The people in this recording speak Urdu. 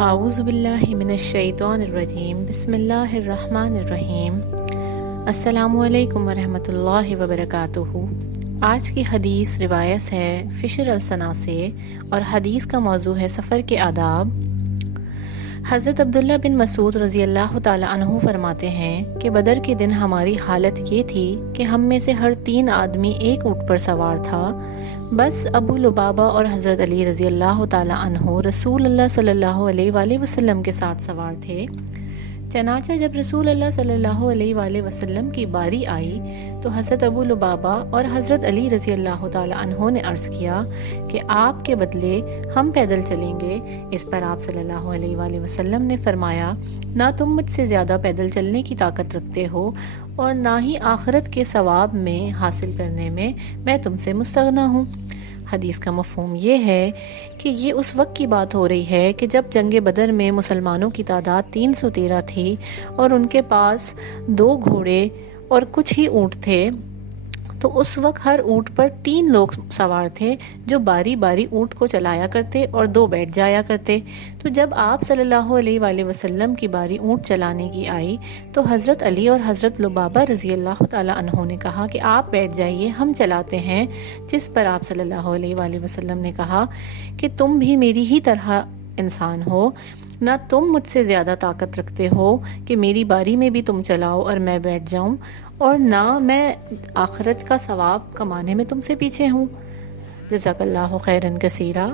اعوذ باللہ من الشیطان الرجیم بسم اللہ الرحمن الرحیم۔ السلام علیکم ورحمۃ اللہ وبرکاتہ۔ آج کی حدیث روایت ہے فشر السنا سے، اور حدیث کا موضوع ہے سفر کے آداب۔ حضرت عبداللہ بن مسعود رضی اللہ تعالی عنہ فرماتے ہیں کہ بدر کے دن ہماری حالت یہ تھی کہ ہم میں سے ہر 3 آدمی ایک اونٹ پر سوار تھا، بس ابو لبابہ اور حضرت علی رضی اللہ تعالی عنہ رسول اللہ صلی اللہ علیہ وآلہ وسلم کے ساتھ سوار تھے۔ چنانچہ جب رسول اللہ صلی اللہ علیہ وآلہ وسلم کی باری آئی تو حضرت ابو لبابہ اور حضرت علی رضی اللہ تعالی عنہ نے عرض کیا کہ آپ کے بدلے ہم پیدل چلیں گے۔ اس پر آپ صلی اللہ علیہ وآلہ وسلم نے فرمایا، نہ تم مجھ سے زیادہ پیدل چلنے کی طاقت رکھتے ہو اور نہ ہی آخرت کے ثواب میں حاصل کرنے میں تم سے مستغنی ہوں۔ حدیث کا مفہوم یہ ہے کہ یہ اس وقت کی بات ہو رہی ہے کہ جب جنگ بدر میں مسلمانوں کی تعداد 313 تھی اور ان کے پاس 2 گھوڑے اور کچھ ہی اونٹ تھے، تو اس وقت ہر اونٹ پر 3 لوگ سوار تھے جو باری باری اونٹ کو چلایا کرتے اور 2 بیٹھ جایا کرتے۔ تو جب آپ صلی اللہ علیہ وآلہ وسلم کی باری اونٹ چلانے کی آئی تو حضرت علی اور حضرت لبابہ رضی اللہ تعالی عنہ نے کہا کہ آپ بیٹھ جائیے، ہم چلاتے ہیں، جس پر آپ صلی اللہ علیہ وآلہ وسلم نے کہا کہ تم بھی میری ہی طرح انسان ہو، نہ تم مجھ سے زیادہ طاقت رکھتے ہو کہ میری باری میں بھی تم چلاؤ اور میں بیٹھ جاؤں، اور نہ میں آخرت کا ثواب کمانے میں تم سے پیچھے ہوں۔ جزاک اللہ خیرا کثیرا۔